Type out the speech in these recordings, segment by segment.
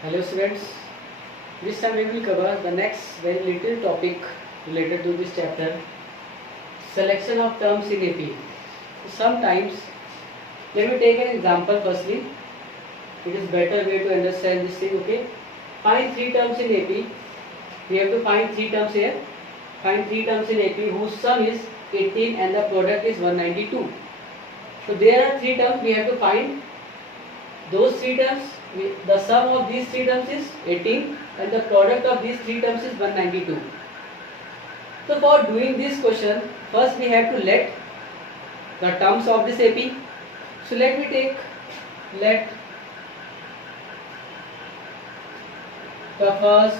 Hello students, this time we will cover the next very little topic related to this chapter, selection of terms in AP. Sometimes, let me take an example firstly, it is better way to understand this thing, okay. Find three terms in AP, we have to find three terms here, find three terms in AP whose sum is 18 and the product is 192. So there are three terms we have to find, those three terms, the sum of these three terms is 18 and the product of these three terms is 192. So for doing this question, first we have to let the terms of this AP. So let the first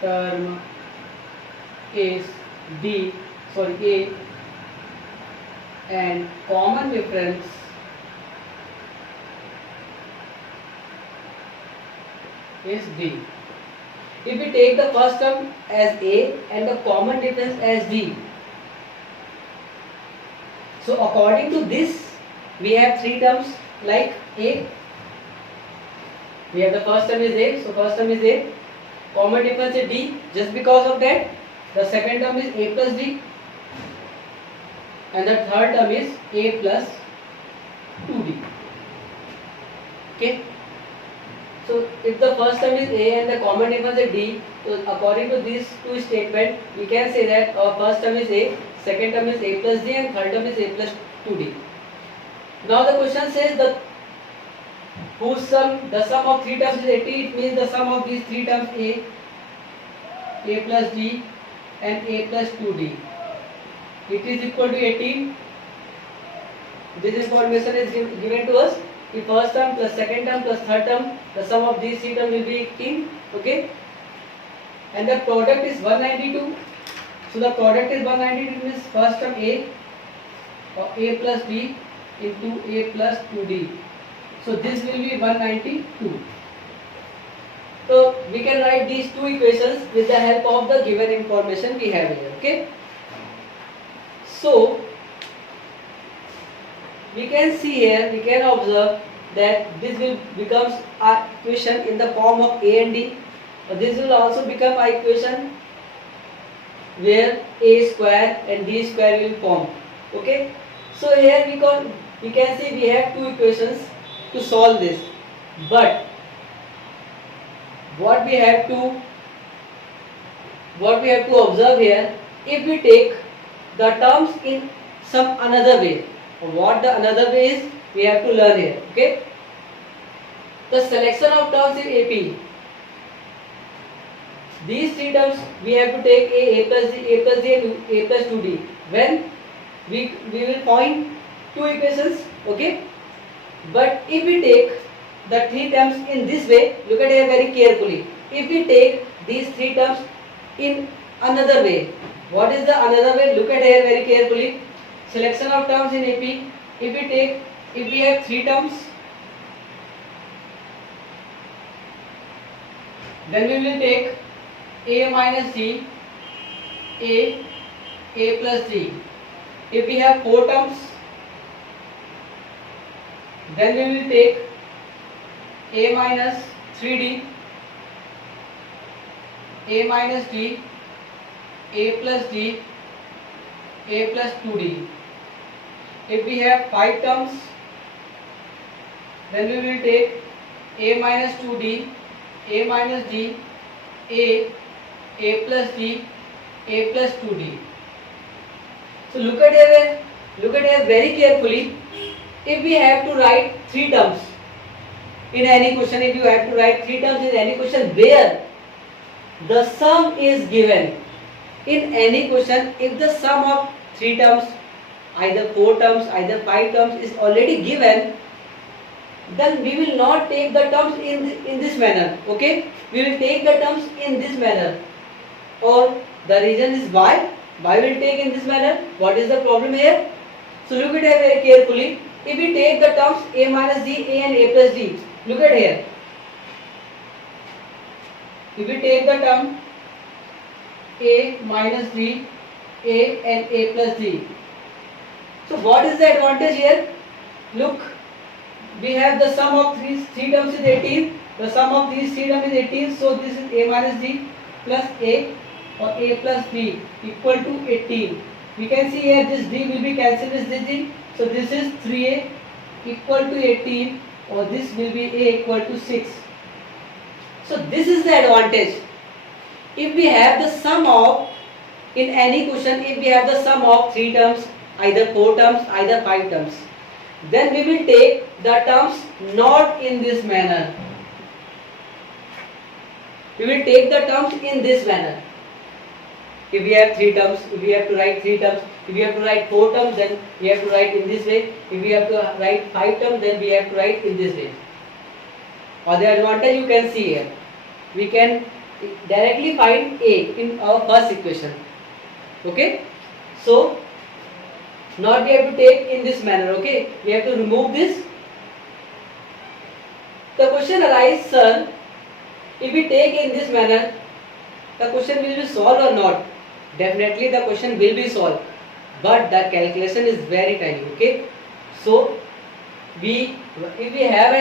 term is A and common difference is D. If we take the first term as A and the common difference as D, so according to this we have three terms like A. We have the first term is A, so first term is A, common difference is D, just because of that. The second term is A plus D and the third term is A plus 2D. Okay. So if the first term is A and the common difference is D, so according to these two statements, we can say that our first term is A, second term is A plus D and third term is A plus 2D. Now the question says that the sum of three terms is 80, it means the sum of these three terms A plus D and A plus 2D. It is equal to 18. This information is given to us. The first term plus second term plus third term, the sum of these three terms will be 18. Okay. And the product is 192. So the product is 192 means first term A or A plus D into A plus 2D. So this will be 192. So we can write these two equations with the help of the given information we have here. Okay. So we can see here, we can observe that this will becomes a equation in the form of A and D. This will also become a equation where A square and D square will form. Okay. So here we can see we have two equations to solve this. But what we have to observe here, if we take the terms in some another way, what the another way is, we have to learn here. Okay. The selection of terms in AP, these three terms we have to take A plus D and A plus 2D. When we will find two equations. Okay. But if we take the three terms in this way, look at here very carefully. If we take these three terms in another way, what is the another way? Look at here very carefully. Selection of terms in AP. If we have three terms, then we will take A minus D, A plus D. If we have four terms, then we will take A minus 3D, A minus D, A plus D, A plus 2D. If we have five terms, then we will take A minus 2D, A minus D, A plus D, A plus 2D. So look at here very carefully. If we have to write three terms in any question, if you have to write three terms in any question where the sum is given, in any question, if the sum of three terms, either four terms, either five terms is already given, then we will not take the terms in this manner. Okay, we will take the terms in this manner. Or the reason is why we will take in this manner. What is the problem here? So look at it very carefully. If we take the terms A minus D, A and A plus D, look at here. If we take the term A minus D, A and A plus D, so what is the advantage here? Look, we have the sum of three terms is 18. The sum of these three terms is 18. So this is a minus d plus a or a plus b equal to 18. We can see here this d will be cancelled with this d. So this is 3a equal to 18, or this will be a equal to 6. So this is the advantage. If we have the sum of, in any question, if we have the sum of three terms, either four terms, either five terms, then we will take the terms not in this manner. We will take the terms in this manner. If we have three terms, if we have to write three terms, if we have to write four terms, then we have to write in this way. If we have to write five terms, then we have to write in this way. Or the advantage you can see here, we can directly find a in our first equation. Okay, so not we have to take in this manner. Okay, we have to remove this. The question arises, sir, if we take in this manner, the question will be solved or not? Definitely the question will be solved, but the calculation is very tiny. Okay, so if we have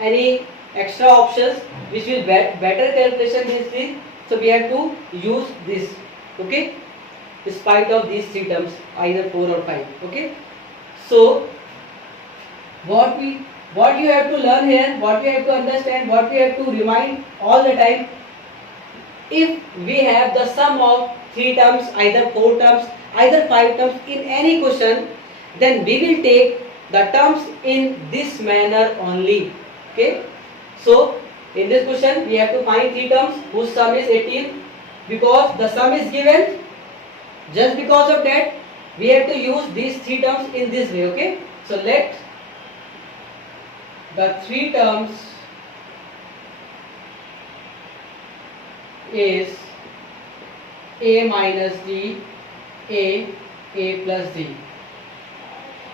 any extra options which will better calculation this, so we have to use this. Okay, despite of these three terms, either 4 or 5. Okay, so what you have to learn here, what we have to understand, what we have to remind all the time, if we have the sum of three terms, either four terms, either five terms in any question, then we will take the terms in this manner only. Okay, so in this question we have to find three terms whose sum is 18. Because the sum is given, just because of that we have to use these three terms in this way. Okay, so let the three terms is a minus d, a plus d.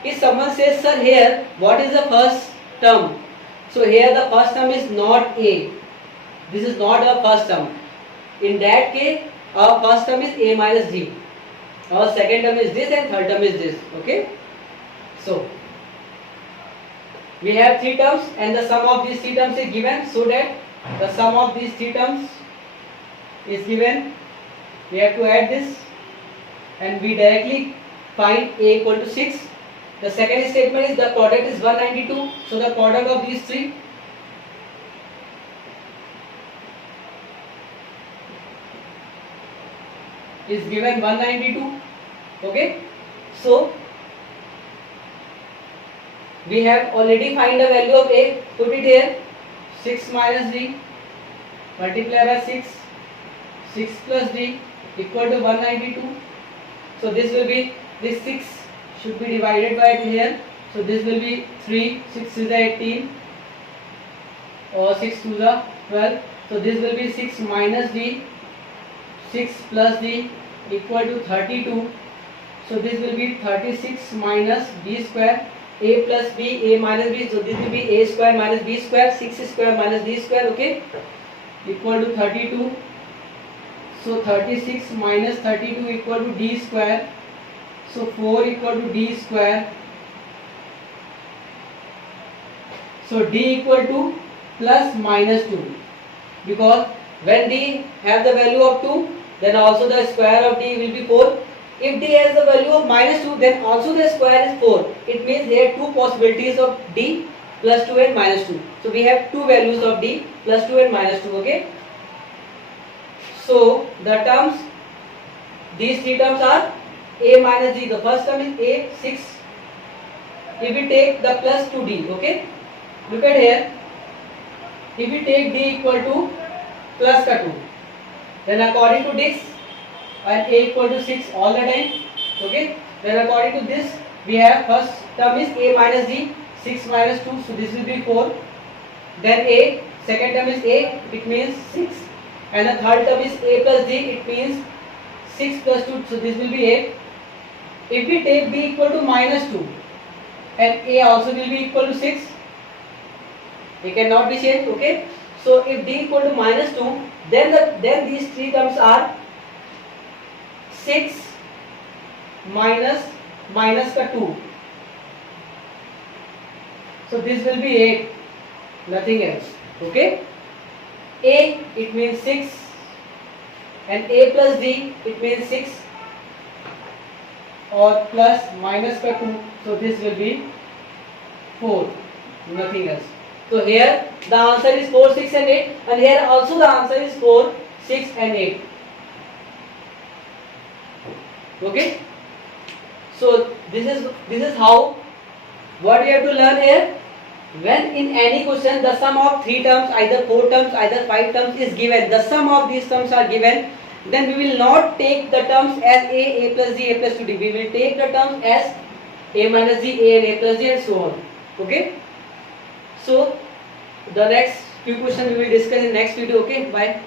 If someone says, sir, here what is the first term? So here the first term is not a. This is not our first term. In that case, our first term is a minus d. Our second term is this and third term is this. Okay. So we have three terms and the sum of these three terms is given, so that the sum of these three terms is given. We have to add this and we directly find a equal to 6. The second statement is the product is 192. So the product of these three is given 192. Okay, so we have already find the value of a. Put it here. 6 minus d multiply by 6. 6 plus d equal to 192. So this will be, this 6 should be divided by here. So this will be 3. 6 is 18 or 6 to the 12. So this will be 6 minus d. 6 plus d equal to 32. So this will be 36 minus b square. A plus b, a minus b. So this will be a square minus b square. 6 square minus d square. Okay, equal to 32. So 36 minus 32 equal to d square. So 4 equal to d square. So d equal to plus minus 2. Because when d have the value of 2, then also the square of d will be 4. If d has the value of minus 2, then also the square is 4. It means there are two possibilities of d, plus 2 and minus 2. So we have two values of d, plus 2 and minus 2. Okay. So the terms, these three terms are a minus d. The first term is a, 6. If we take the plus 2d, okay, look at here. If we take d equal to plus ka 2, then according to this, and a equal to 6 all the time. Okay, then according to this, we have first term is a minus d, 6 minus 2, so this will be 4. Then a, second term is a, it means 6. And the third term is a plus d, it means 6 plus 2, so this will be 8. If we take b equal to minus 2 and a also will be equal to 6, it cannot be changed. Okay, so if d equal to minus 2, then these three terms are 6 minus ka 2. So this will be 8, nothing else. Okay. A, it means 6, and A plus D, it means 6, or plus minus का 2, so this will be 4, nothing else. So here the answer is 4, 6 and 8, and here also the answer is 4, 6 and 8. Okay. So this is how, what we have to learn here. When in any question the sum of 3 terms, either 4 terms, either 5 terms is given, the sum of these terms are given, then we will not take the terms as A plus D, A plus 2D. We will take the terms as A minus D, A and A plus D, and so on. Okay. So the next few questions we will discuss in next video. Okay. Bye.